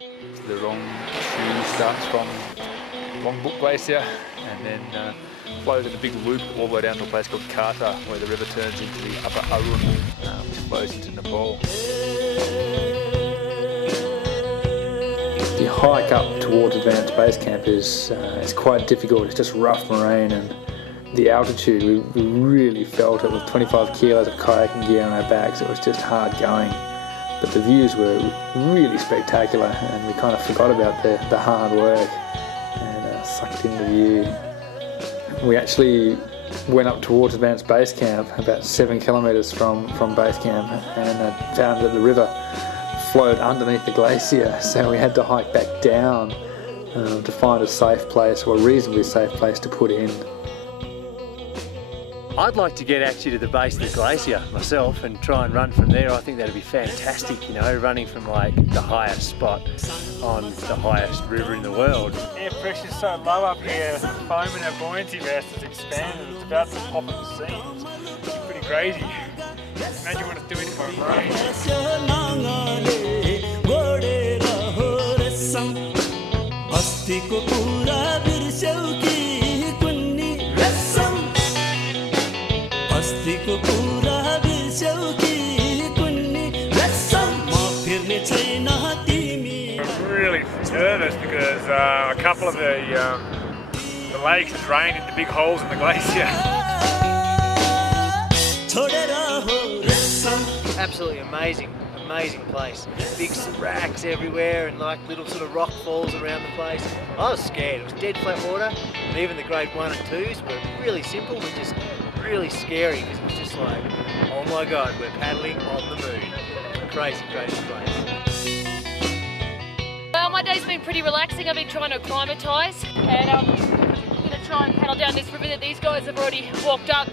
The Rong Chu starts from Longbuk Glacier and then flows in a big loop all the way down to a place called Kata, where the river turns into the Upper Arun, which flows into Nepal. The hike up towards Advanced Base Camp is quite difficult. It's just rough terrain, and the altitude, we really felt it with 25 kilos of kayaking gear on our backs. It was just hard going. But the views were really spectacular, and we kind of forgot about the hard work and sucked in the view. We actually went up towards Advanced Base Camp, about 7 kilometres from Base Camp, and found that the river flowed underneath the glacier, so we had to hike back down to find a safe place, or a reasonably safe place to put in. I'd like to get actually to the base of the glacier myself and try and run from there. I think that'd be fantastic, you know, running from like the highest spot on the highest river in the world. Air pressure's so low up here, the foam in our buoyancy vest has expanded. It's about to pop at the seams. It's pretty crazy. Imagine what it's doing if I I'm really nervous because a couple of the lakes have drained into big holes in the glacier. Absolutely amazing place. Big racks everywhere and like little sort of rock falls around the place. I was scared. It was dead flat water, and even the grade 1 and 2s were really simple but just really scary, because it was just like, oh my god, we're paddling on the moon. Crazy, crazy place. Well, my day's been pretty relaxing. I've been trying to acclimatise, and I'm going to try and paddle down this river that these guys have already walked up.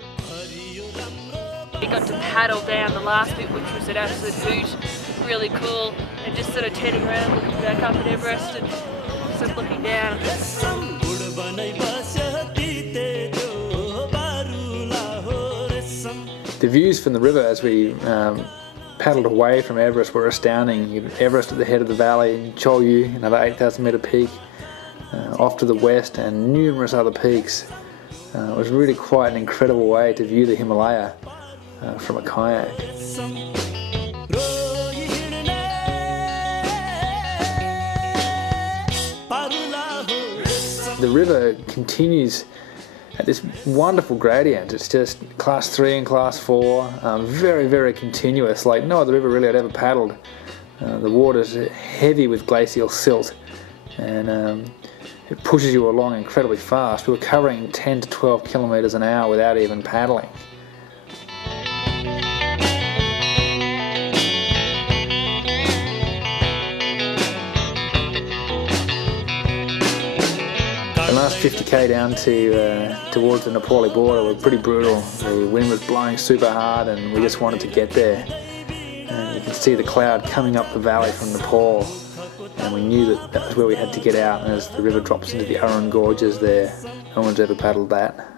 We got to paddle down the last bit, which was an absolute hoot, really cool, and just sort of turning around, looking back up at Everest and sort of looking down. The views from the river as we paddled away from Everest were astounding. You had Everest at the head of the valley, Cholyu, another 8,000 metre peak, off to the west, and numerous other peaks. It was really quite an incredible way to view the Himalaya from a kayak. The river continues at this wonderful gradient. It's just class 3 and class 4, very, very continuous, like no other river really I'd ever paddled. The water's heavy with glacial silt, and it pushes you along incredibly fast. We were covering 10 to 12 kilometres an hour without even paddling. The last 50k down towards the Nepali border were pretty brutal. The wind was blowing super hard, and we just wanted to get there. And you can see the cloud coming up the valley from Nepal, and we knew that was where we had to get out. And as the river drops into the Arun Gorges there, no one's ever paddled that.